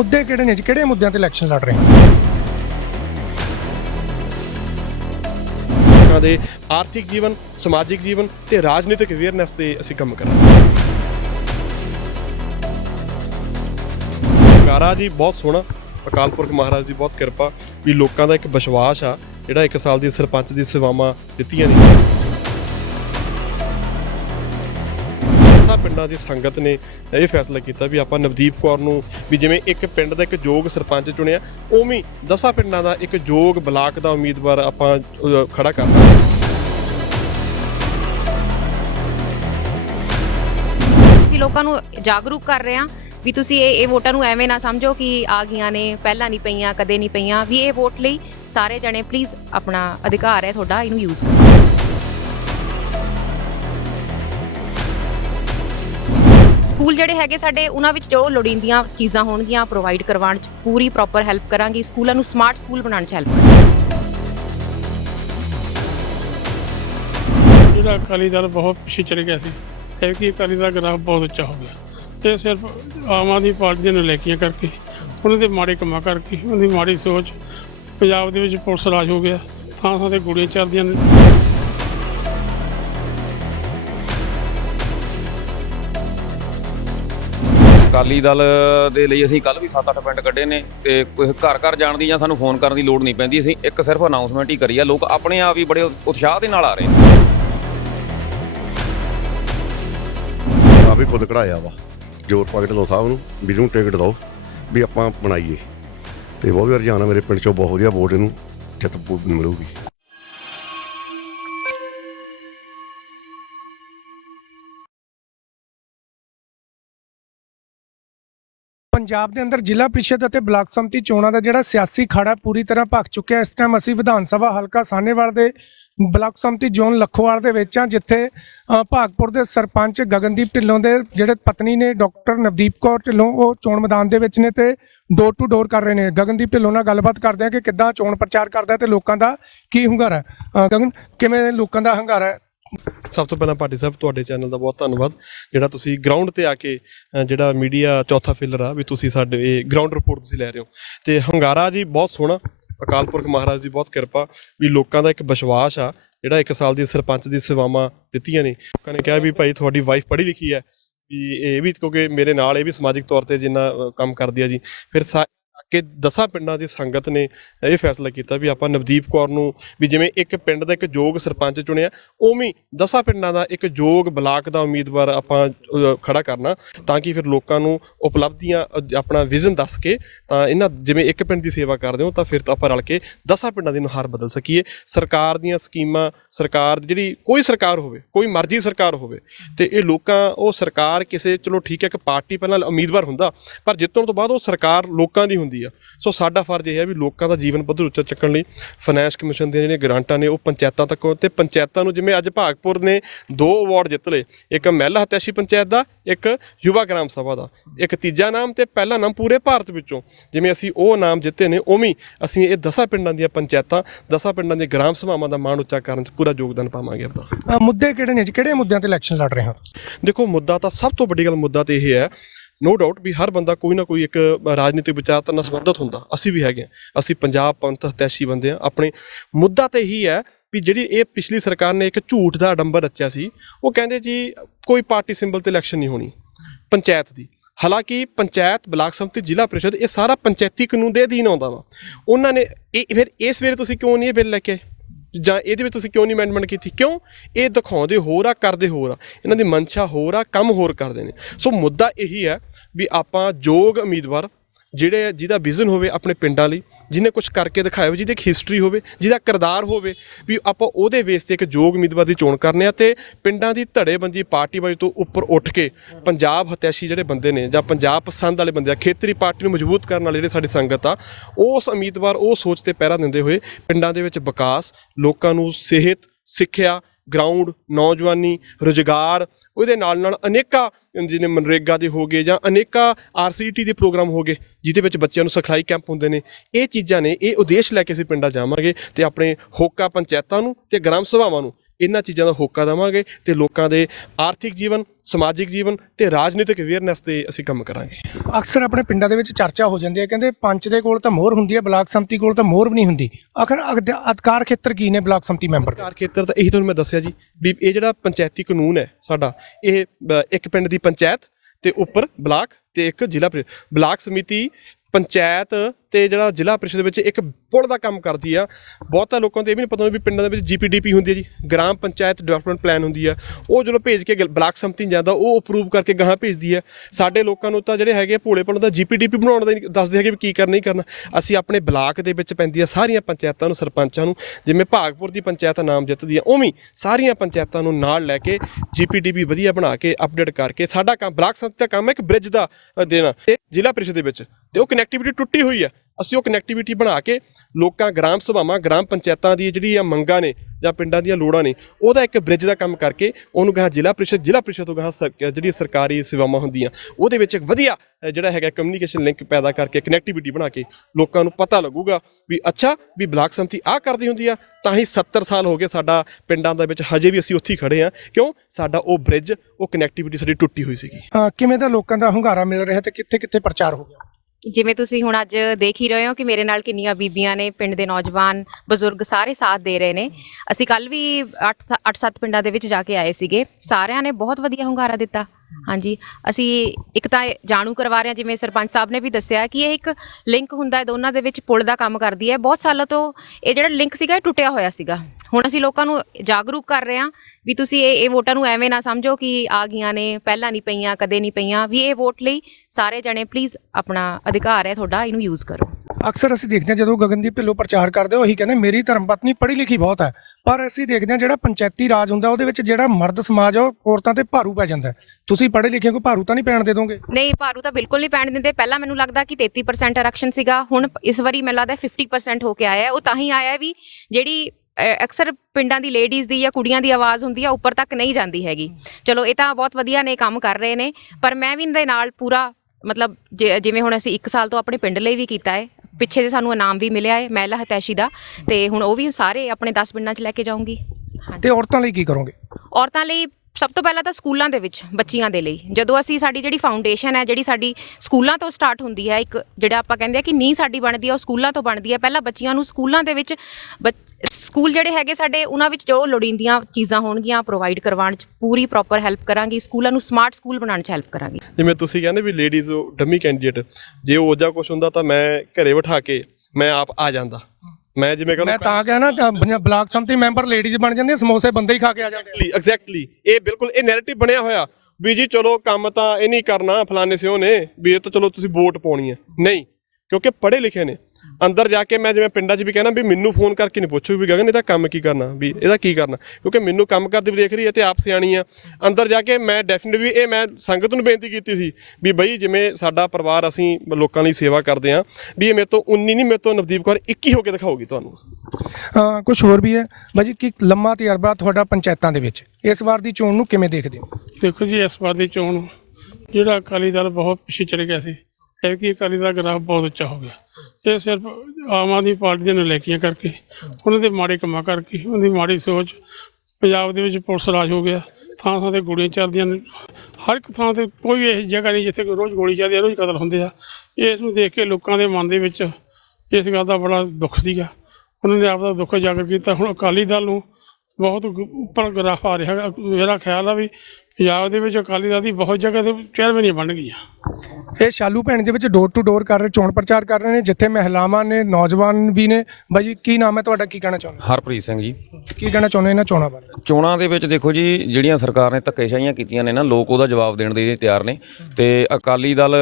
ਮੁੱਦੇ ਕਿਹੜੇ ਨੇ ਜੀ? ਕਿਹੜੇ ਮੁੱਦਿਆਂ ਤੇ ਇਲੈਕਸ਼ਨ ਲੜ ਰਹੇ ਹੋ? ਲੋਕਾਂ ਦੇ ਆਰਥਿਕ ਜੀਵਨ, ਸਮਾਜਿਕ ਜੀਵਨ ਤੇ ਰਾਜਨੀਤਿਕ ਅਵੇਅਰਨੈਸ ਤੇ ਅਸੀਂ ਕੰਮ ਕਰਾਂਗੇ ਕਾਰਾ ਜੀ, ਬਹੁਤ ਸੋਹਣਾ। ਅਕਾਲ ਪੁਰਖ ਮਹਾਰਾਜ ਦੀ ਬਹੁਤ ਕਿਰਪਾ ਵੀ ਲੋਕਾਂ ਦਾ ਇੱਕ ਵਿਸ਼ਵਾਸ ਆ, ਜਿਹੜਾ ਇੱਕ ਸਾਲ ਦੀ ਸਰਪੰਚ ਦੀ ਸੇਵਾਵਾਂ ਦਿੱਤੀਆਂ ਨੇ। ਸਾ ਦੀ ਸੰਗਤ ਨੇ ਇਹ ਫੈਸਲਾ ਕੀਤਾ ਵੀ ਆਪਾਂ ਨਵਦੀਪ ਕੌਰ ਨੂੰ ਵੀ ਜਿਵੇਂ ਇੱਕ ਪਿੰਡ ਦਾ ਇੱਕ ਯੋਗ ਸਰਪੰਚ ਚੁਣਿਆ, ਉਵੇਂ ਦਸਾਂ ਪਿੰਡਾਂ ਦਾ ਇੱਕ ਯੋਗ ਬਲਾਕ ਦਾ ਉਮੀਦਵਾਰ ਆਪਾਂ ਖੜਾ ਕਰਨਾ ਅਸੀਂ ਲੋਕਾਂ ਨੂੰ ਜਾਗਰੂਕ ਕਰ ਰਹੇ ਹਾਂ ਵੀ ਤੁਸੀਂ ਇਹ ਇਹ ਵੋਟਾਂ ਨੂੰ ਐਵੇਂ ਨਾ ਸਮਝੋ ਕਿ ਆ ਗਈਆਂ ਨੇ, ਪਹਿਲਾਂ ਨਹੀਂ ਪਈਆਂ, ਕਦੇ ਨਹੀਂ ਪਈਆਂ, ਵੀ ਇਹ ਵੋਟ ਲਈ ਸਾਰੇ ਜਣੇ ਪਲੀਜ਼ ਆਪਣਾ ਅਧਿਕਾਰ ਹੈ ਤੁਹਾਡਾ, ਇਹਨੂੰ ਯੂਜ਼ ਕਰੋ। ਸਕੂਲ ਜਿਹੜੇ ਹੈਗੇ ਸਾਡੇ, ਉਹਨਾਂ ਵਿੱਚ ਜੋ ਲੋੜੀਂਦੀਆਂ ਚੀਜ਼ਾਂ ਹੋਣਗੀਆਂ ਪ੍ਰੋਵਾਈਡ ਕਰਵਾਉਣ ਚ ਪੂਰੀ ਪ੍ਰੋਪਰ ਹੈਲਪ ਕਰਾਂਗੇ। ਸਕੂਲਾਂ ਨੂੰ ਸਮਾਰਟ ਸਕੂਲ ਬਣਾਉਣ ਚ ਹੈਲਪ ਕਰਾਂਗੇ। ਜਿਹੜਾ ਅਕਾਲੀ ਦਲ ਬਹੁਤ ਪਿੱਛੇ ਚਲੇ ਗਿਆ ਸੀ ਇਹ ਕਿ ਅਕਾਲੀ ਦਲ ਗ੍ਰਾਫ ਬਹੁਤ ਉੱਚਾ ਹੋ ਗਿਆ। ਤੇ ਸਿਰਫ ਆਮ ਆਦਮੀ ਪਾਰਟੀ ਦੀਆਂ ਨਲੇਕੀਆਂ ਕਰਕੇ, ਉਹਨਾਂ ਦੇ ਮਾੜੇ ਕੰਮਾਂ ਕਰਕੇ, ਉਹਨਾਂ ਦੀ ਮਾੜੀ ਸੋਚ ਪੰਜਾਬ ਦੇ ਵਿੱਚ ਪੁਲਿਸ ਰਾਜ ਹੋ ਗਿਆ ਥਾਂ ਥਾਂ ਤੇ ਗੋਲੀਆਂ ਚੱਲਦੀਆਂ ਨੇ। ਅਕਾਲੀ ਦਲ ਦੇ ਲਈ ਅਸੀਂ ਕੱਲ ਵੀ 7-8 ਪਿੰਡ ਕੱਢੇ ਨੇ ਤੇ ਕੋਈ ਘਰ ਘਰ ਜਾਣ ਦੀ ਜਾਂ ਸਾਨੂੰ ਫੋਨ ਕਰਨ ਦੀ ਲੋੜ ਨਹੀਂ ਪੈਂਦੀ। ਅਸੀਂ ਇੱਕ ਸਿਰਫ ਅਨਾਉਂਸਮੈਂਟ ਹੀ ਕਰੀ ਆ। ਲੋਕ ਆਪਣੇ ਆਪ ਹੀ ਬੜੇ ਉਤਸ਼ਾਹ ਦੇ ਨਾਲ ਆ ਰਹੇ ਨੇ। ਆ ਵੀ ਖੁਦ ਕਢਾਇਆ ਵਾ ਜੋਰ ਪਾ ਕੇ ਸਾਹਿਬ ਨੂੰ, ਵੀ ਨੂੰ ਟਿਕਟ ਦਿਓ, ਵੀ ਆਪਾਂ ਬਣਾਈਏ। ਤੇ ਬਹੁਤ ਰੁਝਾਨ ਆ ਮੇਰੇ ਪਿੰਡ ਚੋਂ, ਬਹੁਤ ਵਧੀਆ ਵੋਟ ਇਹਨੂੰ ਜਿੱਤ ਪੂ- ਮਿਲੂਗੀ। ਪੰਜਾਬ ਦੇ ਅੰਦਰ ਜ਼ਿਲ੍ਹਾ ਪ੍ਰੀਸ਼ਦ ਅਤੇ ਬਲਾਕ ਸੰਮਤੀ ਚੋਣਾਂ ਦਾ ਜਿਹੜਾ ਸਿਆਸੀ ਖਾੜਾ ਪੂਰੀ ਤਰ੍ਹਾਂ ਭਖ ਚੁੱਕਿਆ ਇਸ ਟਾਈਮ ਅਸੀਂ ਵਿਧਾਨ ਸਭਾ ਹਲਕਾ ਸਾਹਨੇਵਾਲ ਦੇ ਬਲਾਕ ਸੰਮਤੀ ਜ਼ੋਨ ਲੱਖੋਵਾਲ ਦੇ ਵਿੱਚ ਆ ਜਿੱਥੇ ਭਾਗਪੁਰ ਦੇ ਸਰਪੰਚ ਗਗਨਦੀਪ ਢਿੱਲੋਂ ਦੇ ਜਿਹੜੇ ਪਤਨੀ ਨੇ ਡਾਕਟਰ ਨਵਦੀਪ ਕੌਰ ਢਿੱਲੋਂ, ਉਹ ਚੋਣ ਮੈਦਾਨ ਦੇ ਵਿੱਚ ਨੇ ਤੇ ਡੋਰ ਟੂ ਡੋਰ ਕਰ ਰਹੇ ਨੇ। ਗਗਨਦੀਪ ਢਿੱਲੋਂ ਨਾਲ ਗੱਲਬਾਤ ਕਰਦੇ ਆ ਕਿ ਕਿੱਦਾਂ ਚੋਣ ਪ੍ਰਚਾਰ ਕਰਦਾ ਹੈ ਤੇ ਲੋਕਾਂ ਦਾ ਕੀ ਹੁੰਗਾਰਾ ਗਗਨ, ਕਿਵੇਂ ਲੋਕਾਂ ਦਾ ਹੰਗਾਰਾ ਹੈ? ਸਭ ਤੋਂ ਪਹਿਲਾਂ ਭਾਟੀ ਸਾਹਿਬ ਤੁਹਾਡੇ ਚੈਨਲ ਦਾ ਬਹੁਤ ਧੰਨਵਾਦ। ਜਿਹੜਾ ਤੁਸੀਂ ਗਰਾਊਂਡ ਤੇ ਆ ਕੇ ਅ, ਜਿਹੜਾ ਮੀਡੀਆ ਚੌਥਾ ਫਿਲਰ ਆ ਵੀ ਤੁਸੀਂ ਸਾਡੇ ਇਹ ਗਰਾਊਂਡ ਰਿਪੋਰਟ ਤੁਸੀਂ ਲੈ ਰਹੇ ਹੋ। ਤੇ ਹੰਗਾਰਾ ਜੀ ਬਹੁਤ ਸੋਹਣਾ ਅਕਾਲ ਪੁਰਖ ਮਹਾਰਾਜ ਦੀ ਬਹੁਤ ਕਿਰਪਾ ਵੀ ਲੋਕਾਂ ਦਾ ਇੱਕ ਵਿਸ਼ਵਾਸ ਆ ਜਿਹੜਾ ਇੱਕ ਸਾਲ ਦੀ ਸਰਪੰਚ ਦੀ ਸੇਵਾਵਾਂ ਦਿੱਤੀਆਂ ਨੇ। ਲੋਕਾਂ ਨੇ ਕਿਹਾ ਵੀ ਭਾਈ ਤੁਹਾਡੀ ਵਾਈਫ ਪੜ੍ਹੀ ਲਿਖੀ ਹੈ ਵੀ ਇਹ ਵੀ ਕਿਉਂਕਿ ਮੇਰੇ ਨਾਲ ਇਹ ਵੀ ਸਮਾਜਿਕ ਤੌਰ ਤੇ ਜਿੰਨਾ ਅ, ਕੰਮ ਕਰਦੀ ਆ ਜੀ। ਫਿਰ ਸਾ ਕਿ ਦਸਾਂ ਪਿੰਡਾਂ ਦੀ ਸੰਗਤ ਨੇ ਇਹ ਫੈਸਲਾ ਕੀਤਾ ਵੀ ਆਪਾਂ ਨਵਦੀਪ ਕੌਰ ਨੂੰ ਵੀ ਜਿਵੇਂ ਇੱਕ ਪਿੰਡ ਦਾ ਇੱਕ ਯੋਗ ਸਰਪੰਚ ਚੁਣਿਆ ਉਵੇਂ ਦਸਾਂ ਪਿੰਡਾਂ ਦਾ ਇੱਕ ਯੋਗ ਬਲਾਕ ਦਾ ਉਮੀਦਵਾਰ ਆਪਾਂ ਅ, ਖੜਾ ਕਰਨਾ ਤਾਂ ਕਿ ਫਿਰ ਲੋਕਾਂ ਨੂੰ ਉਪਲਬਧੀਆਂ ਆਪਣਾ ਵਿਜ਼ਨ ਦੱਸ ਕੇ ਤਾਂ ਇਹਨਾਂ ਜਿਵੇਂ ਇੱਕ ਪਿੰਡ ਦੀ ਸੇਵਾ ਕਰਦੇ ਹੋ ਤਾਂ ਫਿਰ ਤਾਂ ਆਪਾਂ ਰਲ ਕੇ ਦਸਾਂ ਪਿੰਡਾਂ ਦੀ ਨੁਹਾਰ ਬਦਲ ਸਕੀਏ। ਸਰਕਾਰ ਦੀਆਂ ਸਕੀਮਾਂ ਸਰਕਾਰ ਜਿਹੜੀ ਕੋਈ ਸਰਕਾਰ ਹੋਵੇ ਕੋਈ ਮਰਜ਼ੀ ਸਰਕਾਰ ਹੋਵੇ ਤੇ ਇਹ ਲੋਕਾਂ ਉਹ ਸਰਕਾਰ ਕਿਸੇ ਚਲੋ ਠੀਕ ਹੈ ਇੱਕ ਪਾਰਟੀ ਪਹਿਲਾਂ ਉਮੀਦਵਾਰ ਹੁੰਦਾ ਪਰ ਜਿੱਤਣ ਤੋਂ ਬਾਅਦ ਉਹ ਸਰਕਾਰ ਲੋਕਾਂ ਦੀ ਹੁੰਦੀ ਆ। ਸੋ ਸਾਡਾ ਫਰਜ਼ ਇਹ ਹੈ ਵੀ ਲੋਕਾਂ ਦਾ ਜੀਵਨ ਪੱਧਰ ਉੱਚਾ ਚੱਕਣ ਲਈ ਫਾਈਨੈਂਸ ਕਮਿਸ਼ਨ ਦੀਆਂ ਜਿਹੜੀਆਂ ਗ੍ਰਾਂਟਾਂ ਨੇ ਉਹ ਪੰਚਾਇਤਾਂ ਤੱਕ ਤੇ ਪੰਚਾਇਤਾਂ ਨੂੰ ਜਿਵੇਂ ਅੱਜ ਭਾਗਪੁਰ ਨੇ ਦੋ ਅਵਾਰਡ ਜਿੱਤ ਲਏ। ਇੱਕ ਮਹਿਲਾ ਹਤਿਆਸ਼ੀ ਪੰਚਾਇਤ ਦਾ ਇੱਕ ਯੁਵਾ ਗ੍ਰਾਮ ਸਭਾ ਦਾ। ਇੱਕ ਤੀਜਾ ਨਾਮ ਤੇ ਪਹਿਲਾ ਨਾਮ ਪੂਰੇ ਭਾਰਤ ਵਿੱਚੋਂ। ਜਿਵੇਂ ਅਸੀਂ ਉਹ ਨਾਮ ਜਿੱਤੇ ਨੇ ਉਵੇਂ ਅਸੀਂ ਇਹ ਦਸਾਂ ਪਿੰਡਾਂ ਦੀਆਂ ਪੰਚਾਇਤਾਂ ਦਸਾਂ ਪਿੰਡਾਂ ਦੀਆਂ ਗ੍ਰਾਮ ਸਭਾਵਾਂ ਦਾ ਮਾਣ ਉੱਚਾ ਕਰਨ 'ਚ ਪੂਰਾ ਯੋਗਦਾਨ ਪਾਵਾਂਗੇ ਆਪਦਾ ਅ, ਮੁੱਦੇ ਕਿਹੜੇ ਨੇ ਜੀ? ਕਿਹੜੇ ਮੁੱਦਿਆਂ ਤੇ ਇਲੈਕਸ਼ਨ ਲੜ ਰਹੇ ਹੋ? ਦੇਖੋ ਮੁੱਦਾ ਤਾਂ ਸਭ ਤੋਂ ਵੱਡੀ ਗੱਲ ਮੁੱਦਾ ਤੇ ਇਹ ਹੈ ਨੋ ਡਾਊਟ ਵੀ ਹਰ ਬੰਦਾ ਕੋਈ ਨਾ ਕੋਈ ਇੱਕ ਰਾਜਨੀਤਿਕ ਵਿਚਾਰਤਾ ਨਾਲ ਸੰਬੰਧਿਤ ਹੁੰਦਾ। ਅਸੀਂ ਵੀ ਹੈਗੇ ਹਾਂ। ਅਸੀਂ ਪੰਜਾਬ ਪੰਥ ਹਤੈਸ਼ੀ ਬੰਦੇ ਆ ਆਪਣੇ ਮੁੱਦਾ ਤੇ ਇਹੀ ਹੈ ਵੀ ਜਿਹੜੀ ਇਹ ਪਿਛਲੀ ਸਰਕਾਰ ਨੇ ਇੱਕ ਝੂਠ ਦਾ ਅਡੰਬਰ ਰਚਿਆ ਸੀ, ਉਹ ਕਹਿੰਦੇ ਜੀ ਕੋਈ ਪਾਰਟੀ ਸਿੰਬਲ ਤੇ ਇਲੈਕਸ਼ਨ ਨਹੀਂ ਹੋਣੀ। ਪੰਚਾਇਤ ਦੀ। ਹਾਲਾਂਕਿ ਪੰਚਾਇਤ, ਬਲਾਕ ਸੰਮਤੀ, ਜ਼ਿਲ੍ਹਾ ਪ੍ਰੀਸ਼ਦ ਇਹ ਸਾਰਾ ਪੰਚਾਇਤੀ ਕਾਨੂੰਨ ਦੇ ਅਧੀਨ ਆਉਂਦਾ ਵਾ। ਉਹਨਾਂ ਨੇ ਇਹ, ਫਿਰ ਇਸ ਵੇਲੇ ਤੁਸੀਂ ਕਿਉਂ ਨਹੀਂ ਇਹ ਬਿੱਲ ਲੈ ਕੇ ਆਏ? ਜਾਂ ਇਹਦੇ ਵਿੱਚ ਤੁਸੀਂ ਕਿਉਂ ਨਹੀਂ ਅਮੈਂਡਮੈਂਟ ਕੀਤੀ? ਕਿਉਂ? ਇਹ ਦਿਖਾਉਂਦੇ ਹੋਰ ਆ, ਕਰਦੇ ਹੋਰ ਆ। ਇਹਨਾਂ ਦੀ ਮਨਸ਼ਾ ਹੋਰ ਆ, ਕੰਮ ਹੋਰ ਕਰਦੇ ਨੇ। ਸੋ ਮੁੱਦਾ ਇਹੀ ਹੈ ਵੀ ਆਪਾਂ ਯੋਗ ਉਮੀਦਵਾਰ ਜਿਹੜੇ ਜਿਹਦਾ ਵਿਜ਼ਨ ਹੋਵੇ ਆਪਣੇ ਪਿੰਡਾਂ ਲਈ, ਜਿਹਨੇ ਕੁਝ ਕਰਕੇ ਦਿਖਾਇਆ ਹੋਵੇ, ਜਿਹਦੀ ਇੱਕ ਹਿਸਟਰੀ ਹੋਵੇ, ਜਿਹਦਾ ਕਿਰਦਾਰ ਹੋਵੇ, ਵੀ ਆਪਾਂ ਉਹਦੇ ਬੇਸ ਤੇ ਇੱਕ ਯੋਗ ਉਮੀਦਵਾਰ ਦੀ ਚੋਣ ਕਰਨੇ ਆ ਤੇ ਪਿੰਡਾਂ ਦੀ ਧੜੇਬੰਦੀ ਪਾਰਟੀਬਾਜ਼ੀ ਤੋਂ ਉੱਪਰ ਉੱਠ ਕੇ ਪੰਜਾਬ ਹਤਿਆਸ਼ੀ ਜਿਹੜੇ ਬੰਦੇ ਨੇ ਜਾਂ ਪੰਜਾਬ ਪਸੰਦ ਵਾਲੇ ਬੰਦੇ ਆ, ਖੇਤਰੀ ਪਾਰਟੀ ਨੂੰ ਮਜ਼ਬੂਤ ਕਰਨ ਵਾਲੇ ਜਿਹੜੇ ਸਾਡੀ ਸੰਗਤ ਆ, ਉਸ ਉਮੀਦਵਾਰ, ਉਹ ਸੋਚ ਤੇ ਪਹਿਰਾ ਦਿੰਦੇ ਹੋਏ ਪਿੰਡਾਂ ਦੇ ਵਿੱਚ ਵਿਕਾਸ, ਲੋਕਾਂ ਨੂੰ ਸਿਹਤ, ਸਿੱਖਿਆ ਗਰਾਊਂਡ ਨੌਜਵਾਨੀ, ਰੁਜ਼ਗਾਰ, ਉਹਦੇ ਨਾਲ ਨਾਲ ਅਨੇਕਾਂ ਜਿਹਨੇ ਮਨਰੇਗਾ ਦੇ ਹੋ ਗਏ ਜਾਂ ਅਨੇਕਾਂ ਆਰਸੀਟੀ ਦੇ ਪ੍ਰੋਗਰਾਮ ਹੋ ਗਏ, ਜਿਹਦੇ ਵਿੱਚ ਬੱਚਿਆਂ ਨੂੰ ਸਿਖਲਾਈ ਕੈਂਪ ਹੁੰਦੇ ਨੇ, ਇਹ ਚੀਜ਼ਾਂ ਨੇ, ਇਹ ਉਦੇਸ਼ ਲੈ ਕੇ ਅਸੀਂ ਪਿੰਡਾਂ ਜਾਵਾਂਗੇ ਤੇ ਆਪਣੇ ਹੋਕਾ ਪੰਚਾਇਤਾਂ ਨੂੰ ਤੇ ਗ੍ਰਾਮ ਸਭਾਵਾਂ ਨੂੰ ਇਹਨਾਂ ਚੀਜ਼ਾਂ ਦਾ ਹੋਕਾ ਦੇਵਾਂਗੇ ਤੇ ਲੋਕਾਂ ਦੇ ਆਰਥਿਕ ਜੀਵਨ ਸਮਾਜਿਕ ਜੀਵਨ ਤੇ ਰਾਜਨੀਤਿਕ ਅਵੇਅਰਨੈਸ ਤੇ ਅਸੀਂ ਕੰਮ ਕਰਾਂਗੇ। ਅਕਸਰ ਆਪਣੇ ਪਿੰਡਾਂ ਦੇ ਵਿੱਚ ਚਰਚਾ ਹੋ ਜਾਂਦੀ ਹੈ ਕਹਿੰਦੇ ਪੰਚ ਦੇ ਕੋਲ ਤਾਂ ਮੋਹਰ ਹੁੰਦੀ ਹੈ ਬਲਾਕ ਸੰਮਤੀ ਕੋਲ ਤਾਂ ਮੋਹਰ ਵੀ ਨਹੀਂ ਹੁੰਦੀ। ਆਖਰ ਅਧ- ਅਧਿਕਾਰ ਖੇਤਰ ਕੀ ਨੇ ਬਲਾਕ ਸੰਮਤੀ ਮੈਂਬਰ ਦੇ? ਸਰਕਾਰ ਖੇਤਰ ਤਾਂ ਇਹੀ ਤੁਹਾਨੂੰ ਮੈਂ ਦੱਸਿਆ ਜੀ ਵੀ ਇਹ ਜਿਹੜਾ ਪੰਚਾਇਤੀ ਕਾਨੂੰਨ ਹੈ ਸਾਡਾ ਇਹ ਇੱਕ ਪਿੰਡ ਦੀ ਪੰਚਾਇਤ ਤੇ ਉੱਪਰ ਬਲਾਕ ਤੇ ਇੱਕ ਜ਼ਿਲ੍ਹਾ ਬਲਾਕ ਸਮਿਤੀ ਪੰਚਾਇਤ ਤੇ ਜਿਹੜਾ ਜ਼ਿਲ੍ਹਾ ਪ੍ਰੀਸ਼ਦ ਵਿੱਚ ਇੱਕ ਪੁਲ ਦਾ ਕੰਮ ਕਰਦੀ ਆ। ਬਹੁਤਾ ਲੋਕਾਂ ਨੂੰ ਇਹ ਵੀ ਨਹੀਂ ਪਤਾ ਹੁੰਦਾ ਵੀ ਪਿੰਡਾਂ ਦੇ ਵਿੱਚ ਜੀਪੀਡੀਪੀ ਹੁੰਦੀ ਹੈ ਜੀ। ਗ੍ਰਾਮ ਪੰਚਾਇਤ ਡਿਵੈਲਪਮੈਂਟ ਪਲਾਨ ਹੁੰਦੀ ਆ। ਉਹ ਜਦੋਂ ਭੇਜ ਕੇ ਗ- ਬਲਾਕ ਸੰਮਤੀ ਨੂੰ ਜਾਂਦਾ, ਉਹ ਅਪਰੂਵ ਕਰਕੇ ਗਾਹਾਂ ਭੇਜਦੀ ਹੈ ਸਾਡੇ ਲੋਕਾਂ ਨੂੰ ਤਾਂ ਜਿਹੜੇ ਹੈਗੇ ਭੋਲੇਪਣ ਦਾ ਜੀਪੀਡੀਪੀ ਬਣਾਉਣ ਦਾ ਦੱਸਦੇ ਹੈਗੇ ਵੀ ਕੀ ਕਰਨਾ ਨਹੀਂ ਕਰਨਾ। ਅਸੀਂ ਆਪਣੇ ਬਲਾਕ ਦੇ ਵਿੱਚ ਪੈਂਦੀਆਂ ਸਾਰੀਆਂ ਪੰਚਾਇਤਾਂ ਨੂੰ, ਸਰਪੰਚਾਂ ਨੂੰ, ਜਿਵੇਂ ਭਾਗਪੁਰ ਦੀ ਪੰਚਾਇਤ ਨਾਮ ਜਿੱਤਦੀ ਆ, ਉਵੇਂ ਹੀ ਸਾਰੀਆਂ ਪੰਚਾਇਤਾਂ ਨੂੰ ਨਾਲ ਲੈ ਕੇ ਜੀਪੀਡੀਪੀ ਵਧੀਆ ਬਣਾ ਕੇ ਅਪਡੇਟ ਕਰਕੇ ਸਾਡਾ ਕੰਮ, ਬਲਾਕ ਸੰਮਤੀ ਦਾ ਕੰਮ ਹੈ ਇੱਕ ਬ੍ਰਿਜ ਦਾ ਦੇਣਾ। ਤੇ ਜ਼ਿਲ੍ਹਾ ਪ੍ਰੀਸ਼ਦ ਦੇ ਵਿੱਚ। ਤੇ ਉਹ ਕਨੈਕਟੀਵਿਟੀ ਟੁੱਟੀ ਹੋਈ ਆ। ਅਸੀਂ ਉਹ ਕਨੈਕਟੀਵਿਟੀ ਬਣਾ ਕੇ ਲੋਕਾਂ ਗ੍ਰਾਮ ਸਭਾਵਾਂ ਗ੍ਰਾਮ ਪੰਚਾਇਤਾਂ ਦੀ ਜਿਹੜੀ ਆ ਮੰਗਾਂ ਨੇ ਜਾਂ ਪਿੰਡਾਂ ਦੀਆਂ ਲੋੜਾਂ ਨੇ ਉਹਦਾ ਇੱਕ ਬ੍ਰਿਜ ਦਾ ਕੰਮ ਕਰਕੇ ਉਹਨੂੰ ਗਾਹਾਂ ਜ਼ਿਲ੍ਹਾ ਪ੍ਰੀਸ਼ਦ ਜ਼ਿਲ੍ਹਾ ਪ੍ਰੀਸ਼ਦ ਤੋਂ ਗਾਹਾਂ ਸਰ- ਜਿਹੜੀ ਸਰਕਾਰੀ ਸੇਵਾਵਾਂ ਹੁੰਦੀਆਂ ਉਹਦੇ ਵਿੱਚ ਇੱਕ ਵਧੀਆ ਜਿਹੜਾ ਹੈਗਾ ਕਮਿਊਨੀਕੇਸ਼ਨ ਲਿੰਕ ਪੈਦਾ ਕਰਕੇ ਕਨੈਕਟੀਵਿਟੀ ਬਣਾ ਕੇ ਲੋਕਾਂ ਨੂੰ ਪਤਾ ਲੱਗੂਗਾ ਵੀ ਅੱਛਾ ਵੀ ਬਲਾਕ ਸੰਮਤੀ ਆਹ ਕਰਦੀ ਹੁੰਦੀ ਆ ਤਾਂ ਹੀ 70 ਸਾਲ ਹੋ ਗਏ ਸਾਡਾ ਪਿੰਡਾਂ ਦੇ ਵਿੱਚ ਹਜੇ ਵੀ ਅਸੀਂ ਉੱਥੇ ਹੀ ਖੜੇ ਆ ਕਿਉਂ? ਸਾਡਾ ਉਹ ਬ੍ਰਿਜ ਉਹ ਕਨੈਕਟੀਵਿਟੀ ਸਾਡੀ ਟੁੱਟੀ ਹੋਈ ਸੀਗੀ। ਅ, ਕਿਵੇਂ ਦਾ ਲੋਕਾਂ ਦਾ ਹੁੰਗਾਰਾ ਮਿਲ ਰਿਹਾ ਤੇ ਕਿੱਥੇ ਕਿੱਥੇ ਪ੍ਰਚਾਰ ਹੋ ਗਿਆ? ਜਿਵੇਂ ਤੁਸੀਂ ਹੁਣ ਅੱਜ ਦੇਖ ਹੀ ਰਹੇ ਹੋ ਕਿ ਮੇਰੇ ਨਾਲ ਕਿੰਨੀਆਂ ਬੀਬੀਆਂ ਨੇ, ਪਿੰਡ ਦੇ ਨੌਜਵਾਨ, ਬਜ਼ੁਰਗ ਸਾਰੇ ਸਾਥ ਦੇ ਰਹੇ ਨੇ। ਅਸੀਂ ਕੱਲ ਵੀ 8 8-7 ਪਿੰਡਾਂ ਦੇ ਵਿੱਚ ਜਾ ਕੇ ਆਏ ਸੀਗੇ। ਸਾਰਿਆਂ ਨੇ ਬਹੁਤ ਵਧੀਆ ਹੁੰਗਾਰਾ ਦਿੱਤਾ। ਹਾਂਜੀ, ਅਸੀਂ ਇੱਕ ਤਾਂ ਇਹ ਜਾਣੂ ਕਰਵਾ ਰਹੇ ਹਾਂ, ਜਿਵੇਂ ਸਰਪੰਚ ਸਾਹਿਬ ਨੇ ਵੀ ਦੱਸਿਆ ਕਿ ਇਹ ਇੱਕ ਲਿੰਕ ਹੁੰਦਾ ਹੈ, ਦੋਨਾਂ ਦੇ ਵਿੱਚ ਪੁਲ ਦਾ ਕੰਮ ਕਰਦੀ ਹੈ। ਬਹੁਤ ਸਾਲਾਂ ਤੋਂ ਇਹ ਜਿਹੜਾ ਲਿੰਕ ਸੀਗਾ, ਇਹ ਟੁੱਟਿਆ ਹੋਇਆ ਸੀਗਾ। ਹੁਣ ਅਸੀਂ ਲੋਕਾਂ ਨੂੰ ਜਾਗਰੂਕ ਕਰ ਰਹੇ ਹਾਂ ਵੀ ਤੁਸੀਂ ਇਹ ਇਹ ਵੋਟਾਂ ਨੂੰ ਐਵੇਂ ਨਾ ਸਮਝੋ ਕਿ ਆ ਗਈਆਂ ਨੇ, ਪਹਿਲਾਂ ਨਹੀਂ ਪਈਆਂ, ਕਦੇ ਨਹੀਂ ਪਈਆਂ। ਵੀ ਇਹ ਵੋਟ ਲਈ ਸਾਰੇ ਜਣੇ ਪਲੀਜ਼ ਆਪਣਾ ਅਧਿਕਾਰ ਹੈ ਤੁਹਾਡਾ, ਇਹਨੂੰ ਯੂਜ਼ ਕਰੋ। ਅਕਸਰ ਅਸੀਂ ਦੇਖਦੇ ਹਾਂ ਜਦੋਂ ਗਗਨਦੀਪ ਢਿੱਲੋਂ ਪ੍ਰਚਾਰ ਕਰਦੇ ਹੋ, ਉਹੀ ਕਹਿੰਦੇ, ਮੇਰੀ ਧਰਮ ਪਤਨੀ ਪੜ੍ਹੀ ਲਿਖੀ ਬਹੁਤ ਹੈ। ਪਰ ਅਸੀਂ ਦੇਖਦੇ ਹਾਂ ਜਿਹੜਾ ਪੰਚਾਇਤੀ ਰਾਜ ਹੁੰਦਾ, ਉਹਦੇ ਵਿੱਚ ਜਿਹੜਾ ਮਰਦ ਸਮਾਜ ਆ, ਉਹ ਔਰਤਾਂ ਤੇ ਭਾਰੂ ਪੈ ਜਾਂਦਾ ਤੁਸੀਂ ਪੜ੍ਹੇ ਲਿਖੇ ਕੋ ਭਾਰੂ ਤਾਂ ਨਹੀਂ ਪੈਣ ਦੇ ਦੋਗੇ? ਨਹੀਂ, ਭਾਰੂ ਤਾਂ ਬਿਲਕੁਲ ਨਹੀਂ ਪੈਣ ਦਿੰਦੇ। ਪਹਿਲਾਂ ਮੈਨੂੰ ਲੱਗਦਾ ਕਿ 33% ਆਰਕਸ਼ਣ ਸੀਗਾ, ਹੁਣ ਇਸ ਵਾਰੀ ਮੈਨੂੰ ਲੱਗਦਾ 50% ਹੋ ਕੇ ਆਇਆ ਹੈ। ਉਹ ਤਾਂ ਹੀ ਆਇਆ ਵੀ ਜਿਹੜੀ ਅਕਸਰ ਪਿੰਡਾਂ ਦੀ ਲੇਡੀਜ਼ ਦੀ ਜਾਂ ਕੁੜੀਆਂ ਦੀ ਆਵਾਜ਼ ਹੁੰਦੀ ਆ, ਉੱਪਰ ਤੱਕ ਨਹੀਂ ਜਾਂਦੀ ਹੈਗੀ। ਚਲੋ, ਇਹ ਤਾਂ ਬਹੁਤ ਵਧੀਆ ਨੇ, ਕੰਮ ਕਰ ਰਹੇ ਨੇ, ਪਰ ਮੈਂ ਵੀ ਇਹਦੇ ਨਾਲ ਪੂਰਾ ਮਤਲਬ, ਜਿ- ਜਿਵੇਂ ਹੁਣ ਅਸੀਂ 1 ਸਾਲ ਤੋਂ ਆਪਣੇ ਪਿੰਡ ਲਈ ਵੀ ਕੀਤਾ ਹੈ ਪਿੱਛੇ ਜੇ ਸਾਨੂੰ ਇਨਾਮ ਵੀ ਮਿਲਿਆ ਹੈ ਮਹਿਲਾ ਹਤੈਸ਼ੀ ਦਾ ਤੇ ਹੁਣ ਉਹ ਵੀ ਸਾਰੇ ਆਪਣੇ 10 ਪਿੰਡਾਂ 'ਚ ਲੈ ਕੇ ਜਾਊਂਗੀ। ਤੇ ਔਰਤਾਂ ਲਈ ਕੀ ਕਰੋਗੇ? ਔਰਤਾਂ ਲਈ ਸਭ ਤੋਂ ਪਹਿਲਾਂ ਤਾਂ ਸਕੂਲਾਂ ਦੇ ਵਿੱਚ ਬੱਚੀਆਂ ਦੇ ਲਈ। ਜਦੋਂ ਅਸੀਂ ਸਾਡੀ ਜਿਹੜੀ ਫਾਊਂਡੇਸ਼ਨ ਹੈ, ਜਿਹੜੀ ਸਾਡੀ ਸਕੂਲਾਂ ਤੋਂ ਸਟਾਰਟ ਹੁੰਦੀ ਹੈ, ਇੱਕ ਜਿਹੜਾ ਆਪਾਂ ਕਹਿੰਦੇ ਆ ਕਿ ਨੀਂਹ ਸਾਡੀ ਬਣਦੀ ਹੈ, ਉਹ ਸਕੂਲਾਂ ਤੋਂ ਬਣਦੀ ਹੈ। ਪਹਿਲਾਂ ਬੱਚੀਆਂ ਨੂੰ ਸਕੂਲਾਂ ਦੇ ਵਿੱਚ ਸਕੂਲ ਜਿਹੜੇ ਹੈਗੇ ਸਾਡੇ, ਉਹਨਾਂ ਵਿੱਚ ਜੋ ਲੋੜੀਂਦੀਆਂ ਚੀਜ਼ਾਂ ਹੋਣਗੀਆਂ ਪ੍ਰੋਵਾਈਡ ਕਰਵਾਉਣ ਚ ਪੂਰੀ ਪ੍ਰੋਪਰ ਹੈਲਪ ਕਰਾਂਗੀ। ਸਕੂਲਾਂ ਨੂੰ ਸਮਾਰਟ ਸਕੂਲ ਬਣਾਉਣ ਚ ਹੈਲਪ ਕਰਾਂਗੀ। ਜਿਵੇਂ ਤੁਸੀਂ ਕਹਿੰਦੇ ਵੀ ਲੇਡੀਜ਼ ਡੰਮੀ ਕੈਂਡੀਡੇਟ ਜੇ ਉਹ ਜਾ ਕੁਝ ਹੁੰਦਾ ਤਾਂ ਮੈਂ ਘਰੇ ਬਿਠਾ ਕੇ ਮੈਂ ਆਪ ਆ ਜਾਂਦਾ। ਮੈਂ ਜਿਵੇਂ ਮੈਂ ਕਹਿੰਦਾ ਤਾਂ ਕਿਹਾ ਨਾ ਬਲਾਕ ਸੰਮਤੀ ਮੈਂਬਰ ਲੇਡੀਜ਼ ਬਣ ਜਾਂਦੀਆਂ ਸਮੋਸੇ ਬੰਦੇ ਹੀ ਖਾ ਕੇ ਆ ਜਾਂਦੇ। ਐਗਜ਼ੈਕਟਲੀ ਐਗਜ਼ੈਕਟਲੀ ਇਹ ਬਿਲਕੁਲ ਇਹ ਨੈਰੇਟਿਵ ਬਣਿਆ ਹੋਇਆ। ਵੀ ਜੀ ਚਲੋ ਕੰਮ ਤਾਂ ਇਹ ਨਹੀਂ ਕਰਨਾ ਫਲਾਣੇ ਸਿਓ ਨੇ ਵੀ ਇਹ ਤਾਂ ਚਲੋ ਤੁਸੀਂ ਵੋਟ ਪਾਉਣੀ ਹੈ। ਨਹੀਂ ਕਿਉਂਕਿ ਪੜ੍ਹੇ ਲਿਖੇ ਨੇ। ਅੰਦਰ ਜਾ ਕੇ ਮੈਂ ਜਿਵੇਂ ਪਿੰਡਾਂ 'ਚ ਵੀ ਕਹਿਣਾ ਵੀ ਮੈਨੂੰ ਫੋਨ ਕਰਕੇ ਨਹੀਂ ਪੁੱਛੋ ਵੀ ਗਗਨ ਇਹਦਾ ਕੰਮ ਕੀ ਕਰਨਾ? ਵੀ ਇਹਦਾ ਕੀ ਕਰਨਾ? ਕਿਉਂਕਿ ਮੈਨੂੰ ਕੰਮ ਕਰਦੇ ਵੀ ਦੇਖ ਰਹੀ ਹੈ ਤੇ ਆਪ ਸਿਆਣੀ ਆ। ਅੰਦਰ ਜਾ ਕੇ ਮੈਂ ਡੈਫੀਨਿਟਲੀ ਇਹ ਮੈਂ ਸੰਗਤ ਨੂੰ ਬੇਨਤੀ ਕੀਤੀ ਸੀ ਵੀ ਬਈ ਜਿਵੇਂ ਸਾਡਾ ਪਰਿਵਾਰ ਅਸੀਂ ਲੋਕਾਂ ਲਈ ਸੇਵਾ ਕਰਦੇ ਆ ਵੀ ਇਹ ਮੇਰੇ ਤੋਂ 19 ਨਹੀਂ ਮੇਰੇ ਤੋਂ ਨਵਦੀਪ ਕੌਰ 21 ਹੋ ਕੇ ਦਿਖਾਊਗੀ ਤੁਹਾਨੂੰ। ਅ, ਕੁਝ ਹੋਰ ਵੀ ਹੈ? ਬਾਜੀ ਕਿ ਲੰਮਾ ਤਜਰਬਾ ਤੁਹਾਡਾ ਪੰਚਾਇਤਾਂ ਦੇ ਵਿੱਚ? ਇਸ ਵਾਰ ਦੀ ਚੋਣ ਨੂੰ ਕਿਵੇਂ ਦੇਖਦੇ ਹੋ? ਦੇਖੋ ਜੀ ਇਸ ਵਾਰ ਦੀ ਚੋਣ ਜਿਹੜਾ ਅਕਾਲੀ ਦਲ ਬਹੁਤ ਪਿੱਛੇ ਚਲੇ ਗਿਆ ਸੀ। ਇਹ ਕਿ ਅਕਾਲੀ ਦਾ ਗ੍ਰਾਫ ਬਹੁਤ ਉੱਚਾ ਹੋ ਗਿਆ। ਇਹ ਸਿਰਫ ਆਮ ਆਦਮੀ ਪਾਰਟੀ ਦੀਆਂ ਨਲਾਇਕੀਆਂ ਕਰਕੇ, ਉਹਨਾਂ ਦੇ ਮਾੜੇ ਕੰਮਾਂ ਕਰਕੇ, ਉਹਨਾਂ ਦੀ ਮਾੜੀ ਸੋਚ ਪੰਜਾਬ ਦੇ ਵਿੱਚ ਪੁਲਿਸ ਰਾਜ ਹੋ ਗਿਆ। ਥਾਂ ਥਾਂ ਤੇ ਗੋਲੀਆਂ ਚੱਲਦੀਆਂ ਨੇ। ਹਰ ਇੱਕ ਥਾਂ ਤੇ ਕੋਈ ਇਹੋ ਜਿਹੀ ਜਗ੍ਹਾ ਨਹੀਂ ਜਿੱਥੇ ਰੋਜ਼ ਗੋਲੀ ਚੱਲਦੀ ਹੈ ਰੋਜ਼ ਕਤਲ ਹੁੰਦੇ ਆ। ਇਸ ਨੂੰ ਦੇਖ ਕੇ ਲੋਕਾਂ ਦੇ ਮਨ ਦੇ ਵਿੱਚ ਇਸ ਗੱਲ ਦਾ ਬੜਾ ਦੁੱਖ ਸੀਗਾ। ਉਹਨਾਂ ਨੇ ਆਪ ਦਾ ਦੁੱਖ ਜਾਗਰ ਕੀਤਾ। ਹੁਣ ਅਕਾਲੀ ਦਲ ਨੂੰ ਬਹੁਤ ਗ- ਉੱਪਰ ਗ੍ਰਾਫ ਆ ਰਿਹਾ ਮੇਰਾ ਖਿਆਲ ਆ ਵੀ ਪੰਜਾਬ ਦੇ ਵਿੱਚ ਅਕਾਲੀ ਦਲ ਦੀ ਬਹੁਤ ਜਗ੍ਹਾ ਤੇ ਚੇਅਰਮੈਨ ਬਣ ਗਈਆਂ। ਇਹ ਸ਼ਾਲੂ ਭੈਣ ਦੇ ਵਿੱਚ ਡੋਰ ਟੂ ਡੋਰ ਕਰ ਰਹੇ ਚੋਣ ਪ੍ਰਚਾਰ ਕਰ ਰਹੇ ਨੇ ਜਿੱਥੇ ਮਹਿਲਾਵਾਂ ਨੇ ਨੌਜਵਾਨ ਵੀ ਨੇ। ਬਾਜੀ ਕੀ ਨਾਮ ਹੈ ਤੁਹਾਡਾ ਕੀ ਕਹਿਣਾ ਚਾਹੁੰਦੇ ਹਰਪ੍ਰੀਤ ਸਿੰਘ ਜੀ। ਕੀ ਕਹਿਣਾ ਚਾਹੁੰਦੇ ਇਹਨਾਂ ਚੋਣਾਂ ਬਾਰੇ? ਚੋਣਾਂ ਦੇ ਵਿੱਚ ਦੇਖੋ ਜੀ ਜਿਹੜੀਆਂ ਸਰਕਾਰ ਨੇ ਧੱਕੇਸ਼ਾਹੀਆਂ ਕੀਤੀਆਂ ਨੇ ਨਾ ਲੋਕ ਉਹਦਾ ਜਵਾਬ ਦੇਣ ਦੇ ਲਈ ਤਿਆਰ ਨੇ। ਤੇ ਅਕਾਲੀ ਦਲ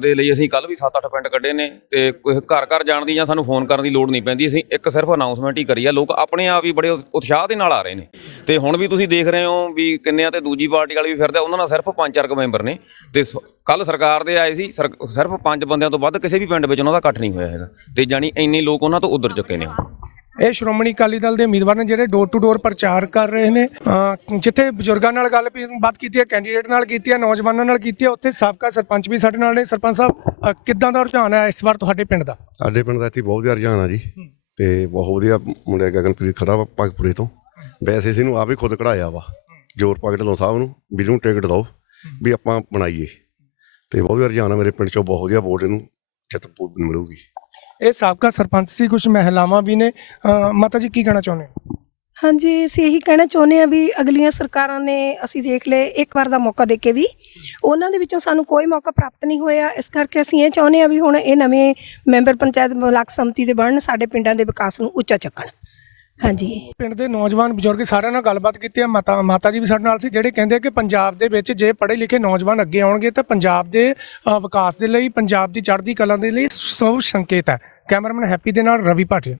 ਦੇ ਲਈ ਅਸੀਂ ਕੱਲ ਵੀ 7-8 ਪਿੰਡ ਕੱਢੇ ਨੇ ਤੇ ਕੋਈ ਘਰ ਘਰ ਜਾਣ ਦੀ ਜਾਂ ਸਾਨੂੰ ਫੋਨ ਕਰਨ ਦੀ ਲੋੜ ਨਹੀਂ ਪੈਂਦੀ। ਅਸੀਂ ਇੱਕ ਸਿਰਫ ਅਨਾਉਂਸਮੈਂਟ ਹੀ ਕਰੀ ਆ ਲੋਕ ਆਪਣੇ ਆਪ ਹੀ ਬੜੇ ਉਤ- ਉਤਸ਼ਾਹ ਦੇ ਨਾਲ ਆ ਰਹੇ ਨੇ। ਤੇ ਹੁਣ ਵੀ ਤੁਸੀਂ ਦੇਖ ਰਹੇ ਹੋ ਵੀ ਕਿੰਨਿਆਂ ਤੇ ਦੂਜੀ ਪਾਰਟੀ ਵਾਲੇ ਵੀ ਫਿਰਦੇ ਆ, ਉਹਨਾਂ ਨਾਲ ਸਿਰਫ ਪੰਜ ਚਾਰ ਕੁ ਮੈਂਬਰ ਨੇ। ਤੇ ਕੱਲ ਸਰਕਾਰ ਦੇ ਆਏ ਸੀ ਸਰ- ਸਿਰਫ ਪੰਜ ਬੰਦਿਆਂ ਤੋਂ ਵੱਧ ਕਿਸੇ ਵੀ ਪਿੰਡ ਵਿੱਚ ਉਹਨਾਂ ਦਾ ਇਕੱਠ ਨਹੀਂ ਹੋਇਆ ਹੈਗਾ। ਤੇ ਜਾਣੀ ਇੰਨੇ ਲੋਕ ਉਹਨਾਂ ਤੋਂ ਉਧਰ ਚੁੱਕੇ ਨੇ ਹੁਣ ਇਹ ਸ਼੍ਰੋਮਣੀ ਅਕਾਲੀ ਦਲ ਦੇ ਉਮੀਦਵਾਰ ਨੇ ਜਿਹੜੇ ਡੋਰ ਟੂ ਡੋਰ ਪ੍ਰਚਾਰ ਕਰ ਰਹੇ ਨੇ। ਅਹ ਜਿੱਥੇ ਬਜ਼ੁਰਗਾਂ ਨਾਲ ਗੱਲ ਵੀ ਬਾਤ ਕੀਤੀ ਹੈ ਕੈਂਡੀਡੇਟ ਨਾਲ ਕੀਤੀ ਹੈ ਨੌਜਵਾਨਾਂ ਨਾਲ ਕੀਤੀ ਹੈ ਉੱਥੇ ਸਾਬਕਾ ਸਰਪੰਚ ਵੀ ਸਾਡੇ ਨਾਲ ਨੇ। ਸਰਪੰਚ ਸਾਹਿਬ ਅਹ ਕਿੱਦਾਂ ਦਾ ਰੁਝਾਨ ਹੈ ਇਸ ਵਾਰ ਤੁਹਾਡੇ ਪਿੰਡ ਦਾ? ਸਾਡੇ ਪਿੰਡ ਦਾ ਇੱਥੇ ਬਹੁਤ ਵਧੀਆ ਰੁਝਾਨ ਆ ਜੀ। ਤੇ ਬਹੁਤ ਵਧੀਆ ਮੁੰਡਾ ਗਗਨਪ੍ਰੀਤ ਖੜਾ ਵਾ ਭਗਪੁਰੇ ਤੋਂ। ਵੈਸੇ ਅਸੀਂ ਨੂੰ ਆਪ ਹੀ ਖੁਦ ਕਢਾਇਆ ਵਾ। ਜੋਰ ਪਾ ਕੇ ਢਿੱਲੋਂ ਸਾਹਿਬ ਨੂੰ ਵੀ ਇਹਨੂੰ ਟਿਕਟ ਦਿਓ ਵੀ ਆਪਾਂ ਬਣਾਈਏ। ਤੇ ਬਹੁਤ ਵਧੀਆ ਰੁਝਾਨ ਆ ਮੇਰੇ ਪਿੰਡ ਚੋਂ ਬਹੁਤ ਵਧੀਆ ਵੋਟ ਇਹਨੂੰ ਜਿੱਤ ਪੂ- ਮਿਲੂਗੀ। ਇਹ ਸਾਬਕਾ ਸਰਪੰਚ ਸੀ ਕੁਝ ਮਹਿਲਾਵਾਂ ਵੀ ਨੇ। ਮਾਤਾ ਜੀ ਕੀ ਕਹਿਣਾ ਚਾਹੁੰਦੇ ਹੋ? ਹਾਂਜੀ ਅਸੀਂ ਇਹੀ ਕਹਿਣਾ ਚਾਹੁੰਦੇ ਆ ਵੀ ਅਗਲੀਆਂ ਸਰਕਾਰਾਂ ਨੇ ਅਸੀਂ ਦੇਖ ਲਏ ਇੱਕ ਵਾਰ ਦਾ ਮੌਕਾ ਦੇ ਕੇ ਵੀ ਉਹਨਾਂ ਦੇ ਵਿੱਚੋਂ ਸਾਨੂੰ ਕੋਈ ਮੌਕਾ ਪ੍ਰਾਪਤ ਨਹੀਂ ਹੋਇਆ। ਇਸ ਕਰਕੇ ਅਸੀਂ ਇਹ ਚਾਹੁੰਦੇ ਆ ਵੀ ਹੁਣ ਇਹ ਨਵੇਂ ਮੈਂਬਰ ਪੰਚਾਇਤ ਬਲਾਕ ਸੰਮਤੀ ਦੇ ਬਣਨ ਸਾਡੇ ਪਿੰਡਾਂ ਦੇ ਵਿਕਾਸ ਨੂੰ ਉੱਚਾ ਚੱਕਣ। ਹਾਂਜੀ। ਪਿੰਡ ਦੇ ਨੌਜਵਾਨ ਬਜ਼ੁਰਗ ਸਾਰਿਆਂ ਨਾਲ ਗੱਲਬਾਤ ਕੀਤੀ ਹੈ। ਮਾਤਾ ਮਾਤਾ ਜੀ ਵੀ ਸਾਡੇ ਨਾਲ ਸੀ ਜਿਹੜੇ ਕਹਿੰਦੇ ਕਿ ਪੰਜਾਬ ਦੇ ਵਿੱਚ ਜੇ ਪੜ੍ਹੇ ਲਿਖੇ ਨੌਜਵਾਨ ਅੱਗੇ ਆਉਣਗੇ ਤਾਂ ਪੰਜਾਬ ਦੇ ਅ, ਵਿਕਾਸ ਦੇ ਲਈ ਪੰਜਾਬ ਦੀ ਚੜ੍ਹਦੀ ਕਲਾ ਦੇ ਲਈ ਸਭ ਸੰਕੇਤ ਹੈ। ਕੈਮਰਾਮੈਨ ਹੈਪੀ ਦੇ ਨਾਲ ਰਵੀ ਭਾਟੀਆ।